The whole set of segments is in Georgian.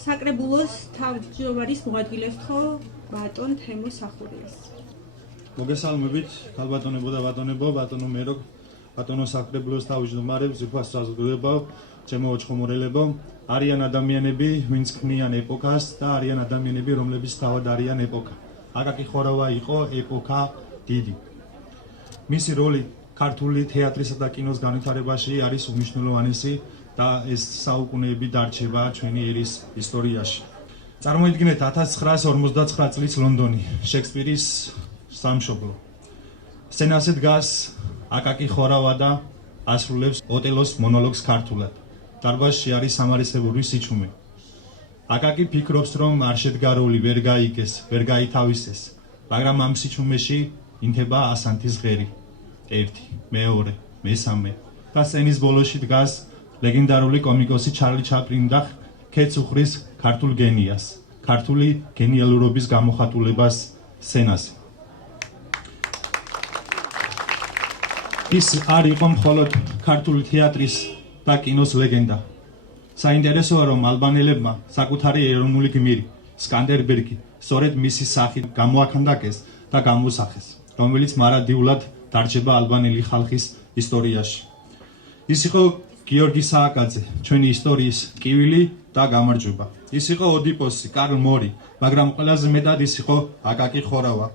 საკრებულოს თავმჯდომარის მოადგილეს ხო ბატონ თემო სახურიას. მოგესალმებით, ქალბატონებო და ბატონებო, ბატონო მერო, ბატონო საკრებულოს თავმჯდომარე, ზირფას საზოგადოება, ჩემო ოჩხომორელებო, არიან ადამიანები, ვინც ქმნიან ეპოქას და არიან ადამიანები, რომლებიც თავად არიან ეპოქა. აკაკი ხორავა იყო ეპოქა დიდი. მისი როლი ქართული თეატრისა და კინოს განვითარებაში არის უმნიშვნელოვანესი და ეს საუკუნეები დარჩება ჩვენი ერის ისტორიაში. წარმოიდგინეთ 1959 წლის ლონდონი, შექსპირის სამშობლო. სცენაზე დგას აკაკი ხორავა და ასრულებს ოტელოს მონოლოგს ქართულად. დარბაზში არის სამარისებური სიჩუმე. აკაკი ფიქრობს, რომ არ შედგა როლი, ვერ გაიგეს, ვერ გაითავისეს, მაგრამ ამ სიჩუმეში ინთება ასანთის ღერი. ერთი, მეორე, მესამე და სცენის ბოლოში დგას ლეგენდარული კომიკოსი ჩარლი ჩაპლინი და ქეთს უხრის ქართულ გენიას, ქართული გენიალურობის გამოხატულებას სცენაზე. ის არ იყო მხოლოდ ქართული თეატრის და კინოს ლეგენდა. საინტერესოა, რომ ალბანელებმა საკუთარი ეროვნული გმირი, სკანდერბერგი, სწორედ მისი სახით გამოაქანდაკეს და გამოსახეს, რომელიც მარადიულად დარჩება ალბანელი ხალხის ისტორიაში. ის იყო გიორგი სააკაძე, ჩვენი ისტორიის ტკივილი და გამარჯვება. ის იყო ოდიპოსი, კარლ მორი, მაგრამ ყველაზე მეტად ის იყო აკაკი ხორავა.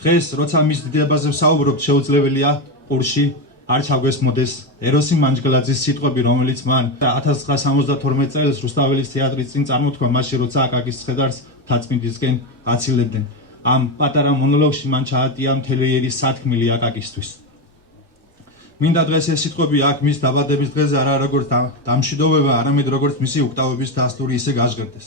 დღეს, როცა მის დიდებაზე ვსაუბრობთ, შეუძლებელია ყურში არ ჩაგვესმოდეს ეროსი მანჯგლაძის სიტყვები, რომელიც მან 1972 წელს რუსთაველის თეატრის წინ წარმოთქვა, მაშინ როცა აკაკის ცხედარს მთაწმინდისკენ აცილებდნენ. ამ პატარა მონოლოგში მან ჩაატია მთელი ერის სათქმელი აკაკისთვის. მინდა დღეს ეს სიტყვები აქ მის დაბადების დღეზე არა როგორც დამშვიდობება, არამედ როგორც მისი უკტავების დასტური ისე გაჟღერდეს.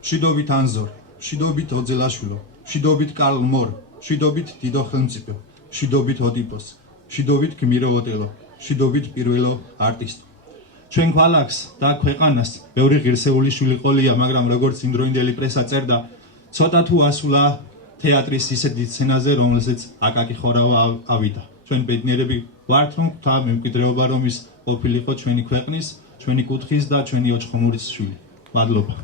მშვიდობით ანზორ, მშვიდობით ოძელაშვილო, მშვიდობით კარლ მორ, მშვიდობით დიდო ხელმწიფო, მშვიდობით ოდიპოს, მშვიდობით გმირო ოტელო, მშვიდობით პირველო არტისტო. ჩვენ ქალაქს და ქვეყანას ბევრი ღირსეული შვილი ყოლია, მაგრამ როგორც იმდროინდელი პრესა წერდა, ცოტა თუ ასულა თეატრის ისეთი სცენაზე, რომელზეც აკაკი ხორავა ავიდა. ჩვენ ბედნიერები ვართ, რომ გვთა მემკვიდრეობა, რომ ის ყოფილიყო ჩვენი ქვეყნის, ჩვენი კუთხის და ჩვენი ოჩხომურის შვილი. მადლობა.